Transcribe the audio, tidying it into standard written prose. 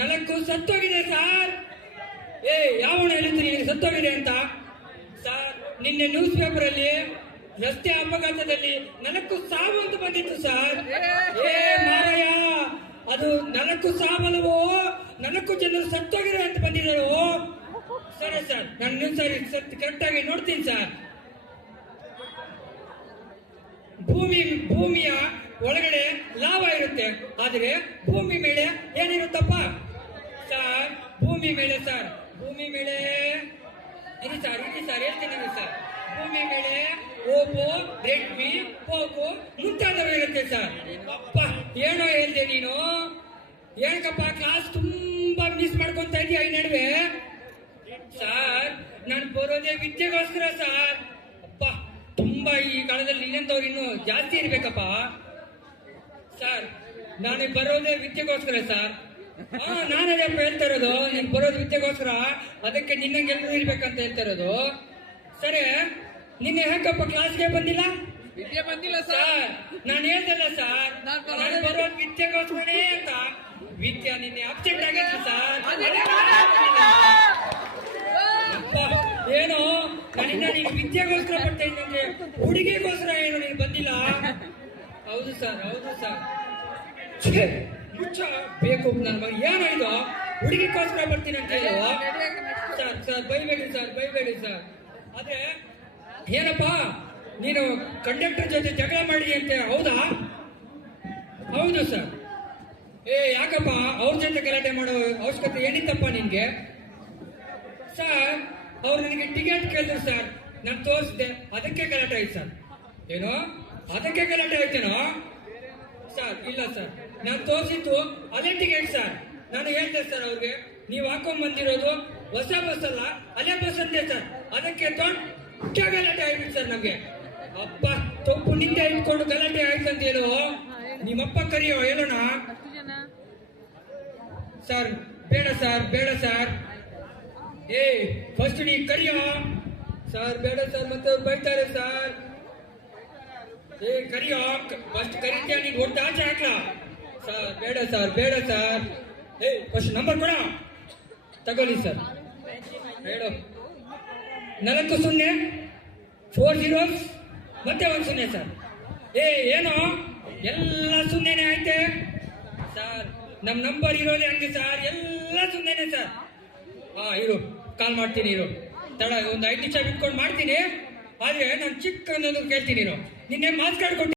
ನಾಲ್ಕು ಸತ್ತೋಗಿದೆ ಸರ್. ಯಾವಣ ಹೇಳಿದ್ರಿ ಸತ್ತೋಗಿದೆ ಅಂತ? ಸರ್, ನಿನ್ನೆ ನ್ಯೂಸ್ ಪೇಪರ್ ಅಲ್ಲಿ ರಸ್ತೆ ಅಪಘಾತದಲ್ಲಿ 4 ಸಾವು ಅಂತ ಬಂದಿತ್ತು ಸರ್. ಮಾರಾಯ, ಅದು 4 ಸಾವಲ್ಲವೋ, 4 ಜನರು ಸತ್ತೋಗಿರೋ ಅಂತ ಬಂದಿದ್ರು. ಸರಿ ಸರ್, ನಾನು ನ್ಯೂಸ್ ಕರೆಕ್ಟ್ ಆಗಿ ನೋಡ್ತೀನಿ ಸರ್. ಭೂಮಿಯ ಒಳಗಡೆ ಲಾವ ಇರುತ್ತೆ, ಆದ್ರೆ ಭೂಮಿ ಮೇಲೆ ಏನಿರುತ್ತಪ್ಪ ಸರ್? ಭೂಮಿ ಮೇಲೆ ಇರಿ ಸರ್ ಹೇಳ್ತೀನಿ ಸರ್. ಭೂಮಿ ಮೇಲೆ ಓಪೋ, ರೆಡ್ಮಿ, ಪೋಕೋ ಮುಂತಾದವು ಇರುತ್ತೆ ಸರ್. ಅಪ್ಪ, ಏನೋ ಹೇಳ್ದೆ ನೀನು? ಏನಕ್ಕಪ್ಪ ಕ್ಲಾಸ್ ತುಂಬಾ ಮಿಸ್ ಮಾಡ್ಕೊಂತ ಇದೀಯ ಈ ನಡುವೆ? ಸರ್, ನಾನು ಬರೋದೇ ವಿದ್ಯೆಗೋಸ್ಕರ ಸರ್. ಅಪ್ಪ, ತುಂಬಾ ಈ ಕಾಲದಲ್ಲಿ ನಿನ್ನಂತವ್ರು ಇನ್ನು ಜಾಸ್ತಿ ಇರ್ಬೇಕಪ್ಪ. ಸರ್, ನಾನು ಬರೋದೇ ವಿದ್ಯೆಗೋಸ್ಕರ ಸರ್. ನಾನದೇಪ್ಪ ಹೇಳ್ತಾ ಇರೋದು, ನೀನ್ ಬರೋದು ವಿದ್ಯೆಗೋಸ್ಕರ, ಅದಕ್ಕೆ ನಿನ್ನಂಗೆಲ್ಲರೂ ಇರ್ಬೇಕಂತ ಹೇಳ್ತಾ ಇರೋದು. ಸರಿ, ನಿನ್ನೆ ಯಾಕಪ್ಪ ಕ್ಲಾಸ್ಗೆ ಬಂದಿಲ್ಲ? ವಿದ್ಯೆ ಬಂದಿಲ್ಲ ಸರ್. ನಾನು ಹೇಳ್ದಲ್ಲ ಸರ್, ನಾನು ಬರೋದು ವಿದ್ಯೆಗೋಸ್ಕರನೇ ಅಂತ. ವಿದ್ಯೆ ನಿನ್ನೆ ಅಬ್ಸೆಂಟ್ ಆಗಿತ್ತು ಸರ್. ಅಪ್ಪ, ಏನೋ ನಾನಿನ್ನ ನೀನು ವಿದ್ಯೆಗೋಸ್ಕರ ಬರ್ತಾ ಇದ್ದಂಗೆ ಹುಡುಗಿಗೋಸ್ಕರ ಏನು ನೀನು ಬಂದಿಲ್ಲ? ಹೌದು ಸರ್. ಮುಚ್ಚ ಬೇಕು ನನ್ನ ಮಗ. ಏನೋ ಇದು ಹುಡುಗಿಗೋಸ್ಕರ ಬರ್ತೀನಿ ಅಂತ ಹೇಳುವ? ಸರ್ ಬೈಬೇಡಿ ಸರ್. ಆದ್ರೆ ಏನಪ್ಪ, ನೀನು ಕಂಡಕ್ಟರ್ ಜೊತೆ ಜಗಳ ಮಾಡಿ ಅಂತ ಹೌದಾ? ಹೌದು ಸರ್. ಯಾಕಪ್ಪ ಅವ್ರ ಜೊತೆ ಗಲಾಟೆ ಮಾಡೋ ಅವಶ್ಯಕತೆ ಏನಿತ್ತಪ್ಪ ನಿನ್ಗೆ? ಸರ್, ಅವ್ರು ನನಗೆ ಟಿಕೆಟ್ ಕೇಳಿದ್ರು ಸರ್, ನಾನು ತೋರಿಸಿದೆ, ಅದಕ್ಕೆ ಗಲಾಟೆ ಆಯ್ತು ಸರ್. ಏನೋ ಅದಕ್ಕೆ ಗಲಾಟೆ ಆಯ್ತೇನೋ ಸರ್? ಇಲ್ಲ ಸರ್, ನಾನು ತೋರಿಸಿದ್ದು ಅದೇ ಟಿಕೆಟ್ ಸರ್. ನಾನು ಹೇಳ್ದೆ ಸರ್ ಅವ್ರಿಗೆ, ನೀವು ಹಾಕೊಂಡ್ ಬಂದಿರೋದು ಹೊಸ ಬಸ್ ಅಲ್ಲ, ಅದೇ ಬಸ್ ಅಂತೆ ಸರ್. ಅದಕ್ಕೆ ದೊಡ್ಡ ಗಲಾಟೆ ಆಯ್ತು ಸರ್ ನಮ್ಗೆ. ಅಪ್ಪ, ತಪ್ಪು ನಿಂದೆ ಇಟ್ಕೊಂಡು ಗಲಾಟೆ ಆಯ್ತು ಅಂತ ಹೇಳು. ನಿಮ್ಮಪ್ಪ ಕರಿಯೋ ಹೇಳೋಣ ಸರ್. ಬೇಡ ಸರ್. ಫಸ್ಟ್ ನೀ ಕರಿಯೋ ಸರ್. ಬೇಡ ಸರ್, ಮತ್ತೆ ಬೈತಾರೆ ಸರ್. ಕರಿಯೋ, ಫಸ್ಟ್ ಕರಿತೀಯ, ನೀನ್ ಒಟ್ಟು ಆಚೆ ಹಾಕ್ಲಾ ಸರ್? ಬೇಡ ಸರ್. ಫಸ್ಟ್ ನಂಬರ್ ಕೊಡ, ತಗೊಳ್ಳಿ ಸರ್. ಹೇಳು. 4 0 4 zeros ಮತ್ತೆ 1 0 ಸರ್. ಏನೋ ಎಲ್ಲ ಸುಮ್ಮನೆ ಐತೆ ಸರ್. ನಮ್ ನಂಬರ್ ಇರೋದೇ ಹಂಗೆ ಸರ್, ಎಲ್ಲ ಸುಮ್ಮನೆ ಸರ್. ಇರು, ಕಾಲ್ ಮಾಡ್ತೀನಿ ಇರು. ತಡ, ಒಂದು 5 ನಿಮಿಷ ಬಿಟ್ಕೊಂಡು ಮಾಡ್ತೀನಿ. ಆದ್ರೆ ನಾನು ಚಿಕ್ಕ ಕೇಳ್ತೀನಿ ಇರು. ನಿನ್ನೆ ಮಾರ್ಕ್ಸ್ ಕಾರ್ಡ್ ಕೊಟ್ಟು